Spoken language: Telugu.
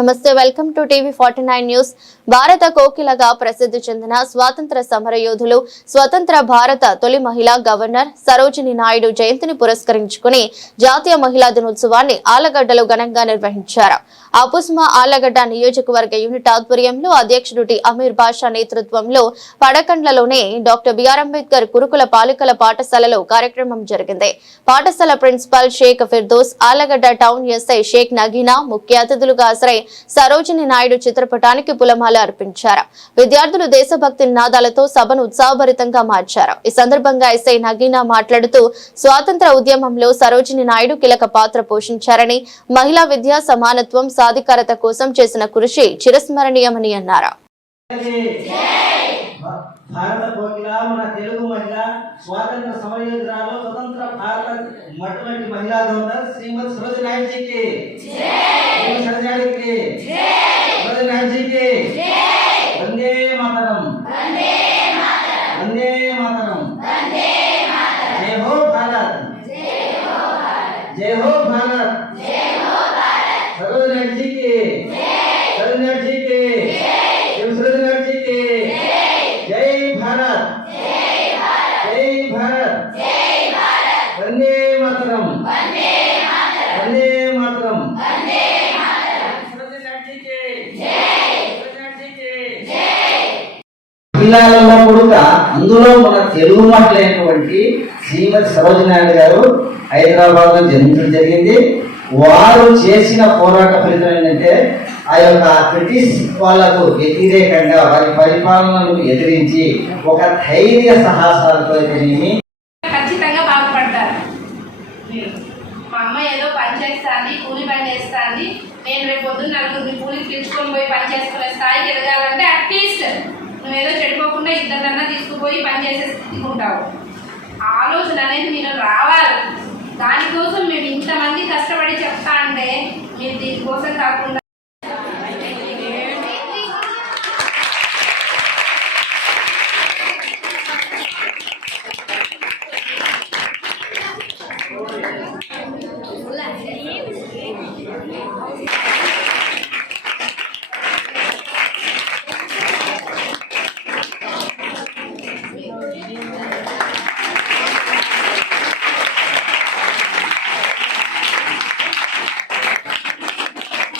నమస్తే, వెల్కమ్ టు టీవీ 49 న్యూస్. భారత కోకిలగా ప్రసిద్ధి చెందిన స్వాతంత్ర సమర యోధులు, స్వతంత్ర భారత తొలి మహిళా గవర్నర్ సరోజిని నాయుడు జయంతిని పురస్కరించుకుని జాతీయ మహిళా దినోత్సవాన్ని ఆళ్లగడ్డలో ఘనంగా నిర్వహించారు. అపుస్మా ఆళ్లగడ్డ నియోజకవర్గ యూనిట్ ఆధ్వర్యంలో అధ్యక్షుడు టి అమీర్ బాషా నేతృత్వంలో పడకండ్లలోని డాక్టర్ బిఆర్ అంబేద్కర్ గురుకుల బాలికల పాఠశాలలో కార్యక్రమం జరిగింది. పాఠశాల principal Sheikh Firdous, Allagadda town SI Sheikh Nagina ముఖ్య అతిథులుగా హాజరై సరోజిని నాయుడు చిత్రపటానికి పూలమాల అర్పించారు. విద్యార్థులు దేశభక్తి నినాదాలతో సభను ఉత్సాహభరితంగా మార్చారు. ఈ సందర్భంగా ఎస్ఐ నగీనా మాట్లాడుతూ స్వాతంత్ర ఉద్యమంలో సరోజిని నాయుడు కీలక పాత్ర పోషించారని, మహిళా విద్య, సమానత్వం, సాధికారత కోసం చేసిన కృషి చిరస్మరణీయమని అన్నారు. భారత కోకిల మన తెలుగు మహిళ స్వాతంత్ర సమరయోధురాలు స్వతంత్ర భారత మొట్టమొదటి మహిళా గవర్నర్ శ్రీమతి సరోజిని నాయుడు జీకి సరోజిని నాయుడు జీకి వందే మాతరం, వందే మాతరం, జై హో భారత్, జై హో భారత్, సరోజిని నాయుడు జీకి, సరోజిని నాయుడు జీకి, సరోజిని నాయుడు జీకి. जय भारत, जय भारत, वंदे मातरम, वंदे मातरम, పిల్లలలో కూడా అందులో మన తెలుగు మాట్లాడినటువంటి శ్రీమతి సరోజిని నాయుడు గారు హైదరాబాద్ లో జన్మించడం జరిగింది. వారు చేసిన పోరాట ఫలితం ఏంటంటే ఆ యొక్క బ్రిటిష్ వాళ్లకు వ్యతిరేకంగా వారి పరిపాలనను ఎదిరించి ఒక ధైర్య సాహసాలతో ఖచ్చితంగా బాగుపడతారు. మా అమ్మ ఏదో పని చేస్తాంది, కూలి పని చేస్తాంది, నేను రేపు పొద్దున్న నలుగురిని కూలికి పిలుచుకొని పోయి పని చేసుకునే స్థాయికి ఎదగాలంటే అట్లీస్ట్ నువ్వేదో చెడిపోకుండా ఇద్దరికన్నా తీసుకుపోయి పని చేసే స్థితికి ఉంటావు. ఆలోచన అనేది మీరు రావాలి.